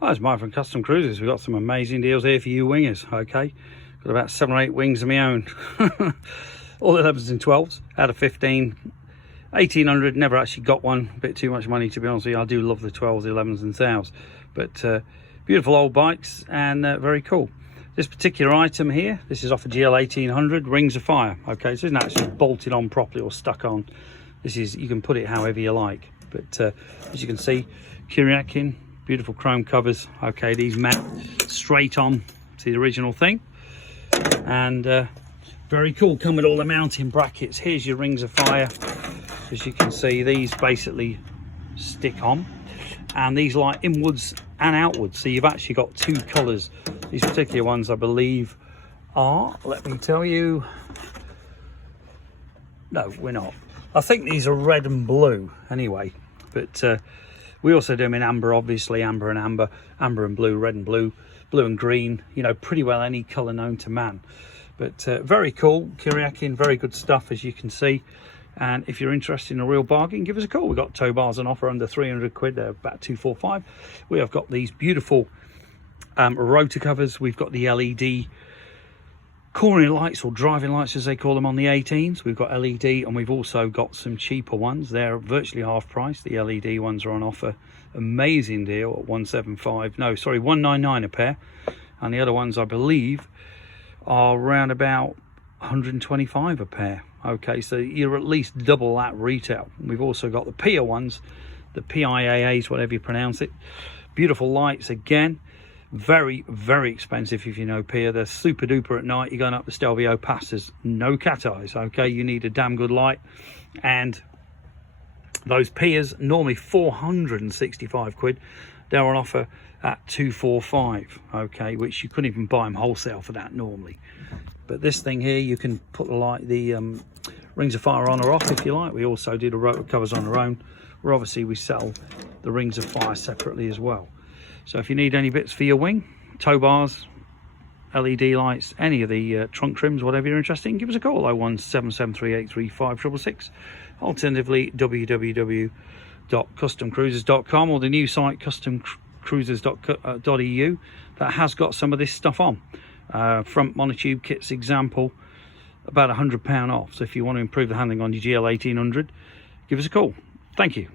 Hi, it's Mike from Custom Cruisers. We've got some amazing deals here for you wingers, okay? Got about 7 or 8 wings of my own. All 11s and 12s, out of 15. 1800, never actually got one. A bit too much money, to be honest with you. I do love the 12s, 11s and 12s. But beautiful old bikes and very cool. This particular item here, this is off a GL1800, Rings of Fire. Okay, so it's not actually bolted on properly or stuck on. This is, you can put it however you like. But as you can see, Kuryakyn, beautiful chrome covers. Okay, these mount straight on to the original thing. And very cool, come with all the mounting brackets. Here's your Rings of Fire. As you can see, these basically stick on. And these light inwards and outwards. So you've actually got 2 colours. These particular ones, I believe, are, let me tell you, no, we're not. I think these are red and blue anyway. But we also do them in amber, obviously, amber and amber, amber and blue, red and blue, blue and green, you know, pretty well any colour known to man. But very cool, Kuryakyn, very good stuff, as you can see. And if you're interested in a real bargain, give us a call. We've got tow bars on offer under 300 quid, they're about 245. We have got these beautiful rotor covers. We've got the LED cornering lights, or driving lights as they call them, on the 18s. We've got LED, and we've also got some cheaper ones. They're virtually half price. The LED ones are on offer. Amazing deal at 199 a pair. And the other ones, I believe, are around about 125 a pair. Okay, so you're at least double that retail. We've also got the PIA ones, the PIAAs, whatever you pronounce it. Beautiful lights again. Very, very expensive if you know PIA. They're super duper at night. You're going up the Stelvio Pass, there's no cat eyes. Okay, you need a damn good light. And those PIAs, normally 465 quid. They're on offer at 245. Okay, which you couldn't even buy them wholesale for that normally. But this thing here, you can put the light, the Rings of Fire on or off if you like. We also do the rotor covers on our own, where obviously we sell the Rings of Fire separately as well. So if you need any bits for your wing, tow bars, LED lights, any of the trunk trims, whatever you're interested in, give us a call, 01773835666. Alternatively, www.customcruisers.com, or the new site customcruisers.eu that has got some of this stuff on. Front monotube kits example, about £100 off. So if you want to improve the handling on your GL1800, give us a call. Thank you.